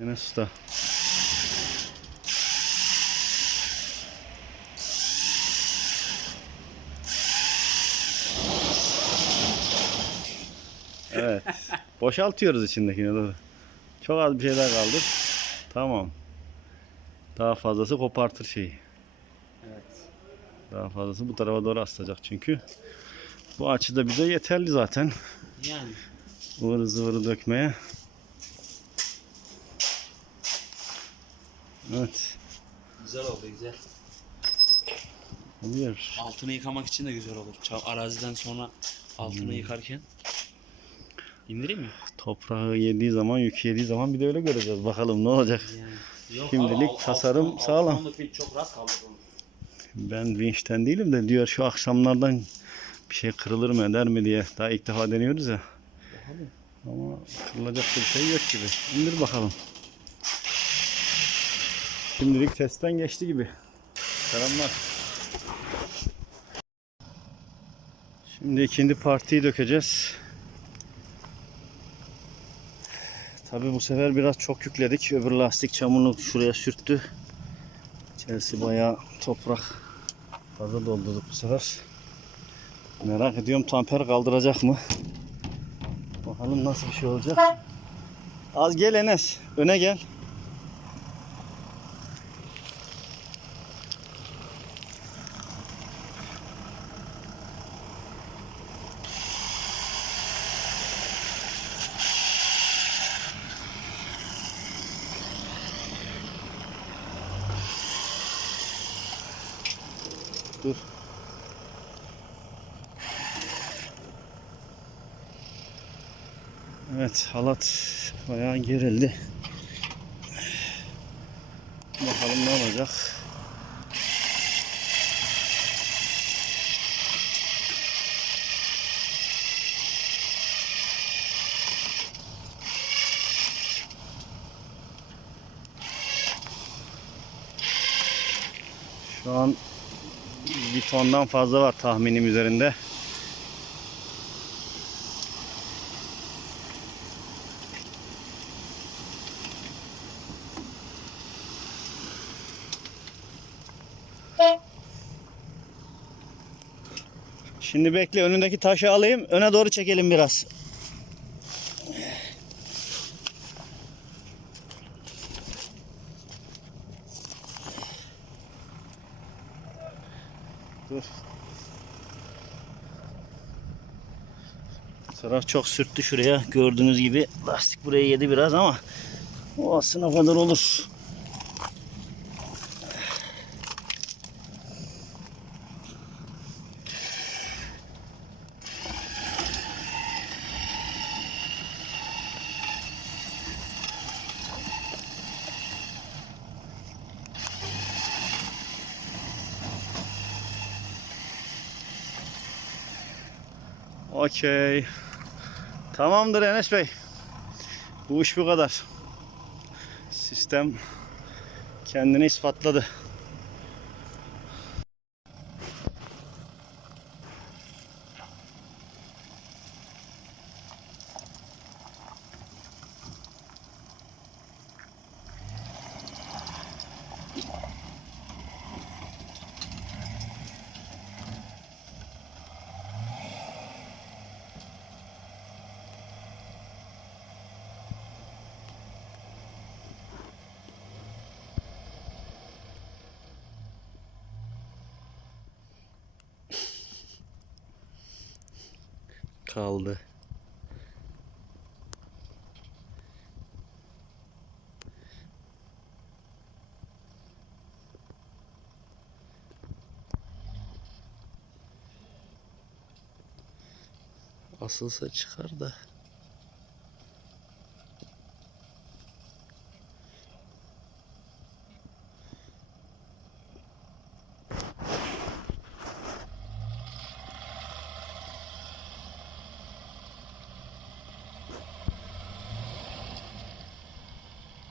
Enes Usta. Evet. Boşaltıyoruz içindekini. Dur. Çok az bir şey daha kaldı. Tamam. Daha fazlası kopartır şeyi. Evet. Daha fazlası bu tarafa doğru asılacak çünkü. Bu açıda bize yeterli zaten. Yani. Ivırı zıvırı dökmeye. Evet. Güzel oldu güzel. Oluyor. Altını yıkamak için de güzel olur. Ça- Araziden sonra altını yıkarken. İndireyim mi? Toprağı yediği zaman, yük yediği zaman bir de öyle göreceğiz. Bakalım ne olacak. Yani. Yok Şimdilik tasarım altından- sağlam. pil çok rahat kaldı bunu. Ben vinçten değilim de diyor şu akşamlardan bir şey kırılır mı eder mi diye. Daha ilk defa deniyoruz ya. Ama kırılacak bir şey yok gibi. İndir bakalım. Şimdilik testten geçti gibi. Selamlar. Şimdi ikinci partiyi dökeceğiz. Tabi bu sefer biraz çok yükledik. Öbür lastik çamurunu şuraya sürttü. İçerisi bayağı toprak. Fazla doldurduk bu sefer. Merak ediyorum tamper kaldıracak mı? Bakalım nasıl bir şey olacak. Az gel Enes. Öne gel. Dur. Evet halat bayağı gerildi. Bakalım ne olacak. Şu an bir tondan fazla var tahminim üzerinde. Şimdi bekle önündeki taşı alayım. Öne doğru çekelim biraz. Dur. Taraf çok sürttü şuraya. Gördüğünüz gibi lastik buraya yedi biraz ama o aslına kadar olur. Okey. Tamamdır Enes Bey. Bu iş bu kadar. Sistem kendini ispatladı. Kaldı. Asılsa çıkar da.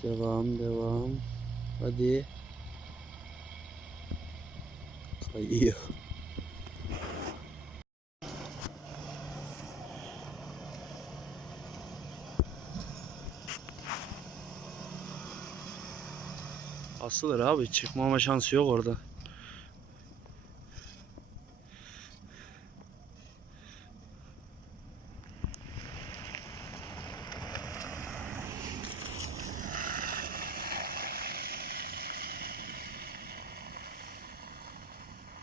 Devam devam. Hadi. Kayıyor. Asılır abi çıkmama şansı yok orada.